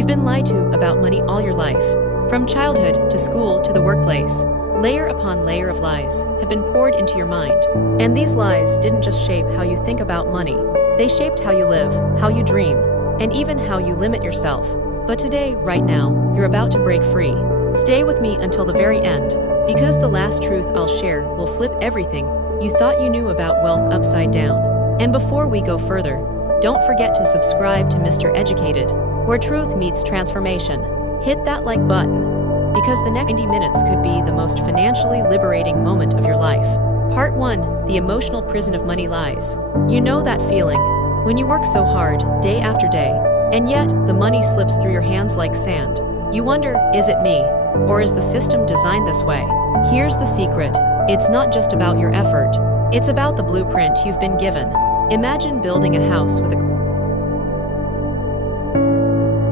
You've been lied to about money all your life. From childhood to school to the workplace, layer upon layer of lies have been poured into your mind. And these lies didn't just shape how you think about money. They shaped how you live, how you dream, and even how you limit yourself. But today, right now, you're about to break free. Stay with me until the very end, because the last truth I'll share will flip everything you thought you knew about wealth upside down. And before we go further, don't forget to subscribe to Mr. Educated, where truth meets transformation. Hit that like button, because the next 90 minutes could be the most financially liberating moment of your life. Part 1, the emotional prison of money lies. You know that feeling, when you work so hard, day after day, and yet the money slips through your hands like sand. You wonder, is it me? Or is the system designed this way? Here's the secret. It's not just about your effort. It's about the blueprint you've been given. Imagine building a house with a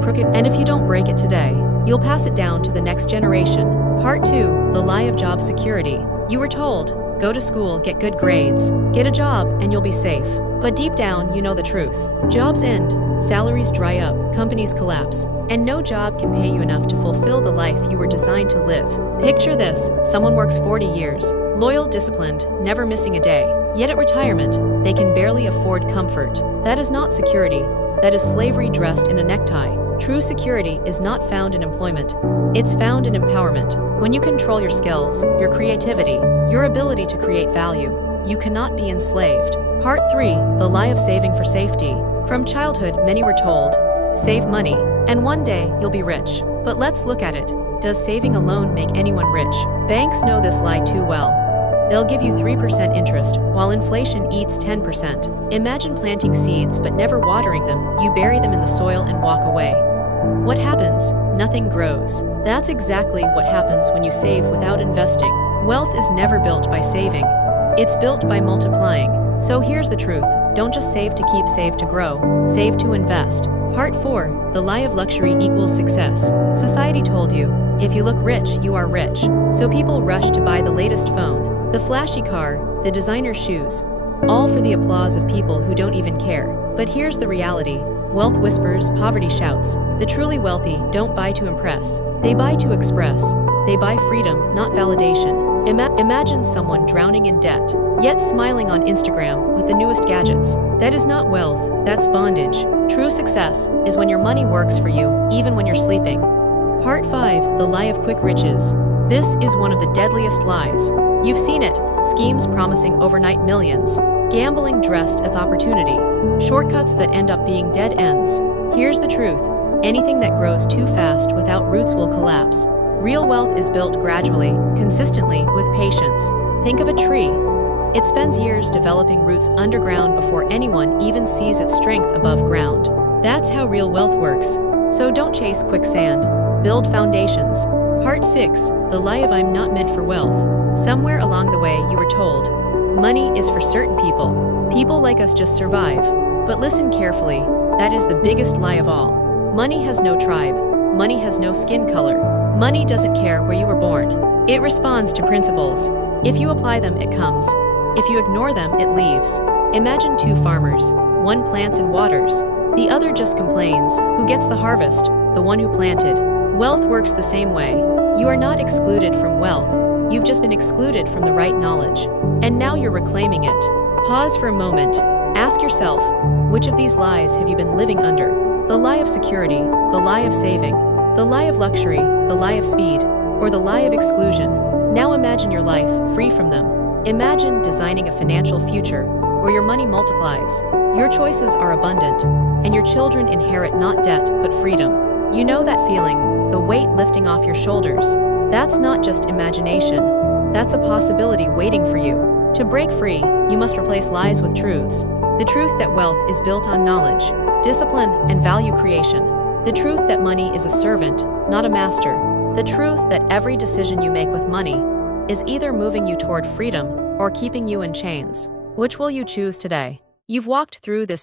crooked, and if you don't break it today, you'll pass it down to the next generation. Part 2, the lie of job security. You were told, go to school, get good grades, get a job, and you'll be safe. But deep down, you know the truth. Jobs end, salaries dry up, companies collapse, and no job can pay you enough to fulfill the life you were designed to live. Picture this, someone works 40 years, loyal, disciplined, never missing a day. Yet at retirement, they can barely afford comfort. That is not security. That is slavery dressed in a necktie. True security is not found in employment. It's found in empowerment. When you control your skills, your creativity, your ability to create value, you cannot be enslaved. Part 3, the lie of saving for safety. From childhood, many were told, save money, and one day you'll be rich. But let's look at it. Does saving alone make anyone rich? Banks know this lie too well. They'll give you 3% interest, while inflation eats 10%. Imagine planting seeds but never watering them. You bury them in the soil and walk away. What happens? Nothing grows. That's exactly what happens when you save without investing. Wealth is never built by saving. It's built by multiplying. So here's the truth. Don't just save to keep, save to grow. Save to invest. Part 4, the lie of luxury equals success. Society told you, if you look rich, you are rich. So people rush to buy the latest phone, the flashy car, the designer shoes, all for the applause of people who don't even care. But here's the reality. Wealth whispers, poverty shouts. The truly wealthy don't buy to impress. They buy to express. They buy freedom, not validation. Imagine someone drowning in debt, yet smiling on Instagram with the newest gadgets. That is not wealth, that's bondage. True success is when your money works for you, even when you're sleeping. Part 5, the lie of quick riches. This is one of the deadliest lies. You've seen it, schemes promising overnight millions, gambling dressed as opportunity, shortcuts that end up being dead ends. Here's the truth. Anything that grows too fast without roots will collapse. Real wealth is built gradually, consistently, with patience. Think of a tree. It spends years developing roots underground before anyone even sees its strength above ground. That's how real wealth works. So don't chase quicksand. Build foundations. Part 6, the lie of I'm not meant for wealth. Somewhere along the way you were told, money is for certain people. People like us just survive. But listen carefully, that is the biggest lie of all. Money has no tribe. Money has no skin color. Money doesn't care where you were born. It responds to principles. If you apply them, it comes. If you ignore them, it leaves. Imagine two farmers. One plants and waters. The other just complains. Who gets the harvest? The one who planted. Wealth works the same way. You are not excluded from wealth. You've just been excluded from the right knowledge. And now you're reclaiming it. Pause for a moment. Ask yourself, which of these lies have you been living under? The lie of security, the lie of saving, the lie of luxury, the lie of speed, or the lie of exclusion. Now imagine your life free from them. Imagine designing a financial future where your money multiplies, your choices are abundant, and your children inherit not debt but freedom. You know that feeling, the weight lifting off your shoulders. That's not just imagination. That's a possibility waiting for you. To break free, you must replace lies with truths. The truth that wealth is built on knowledge, discipline, and value creation. The truth that money is a servant, not a master. The truth that every decision you make with money is either moving you toward freedom or keeping you in chains. Which will you choose today? You've walked through this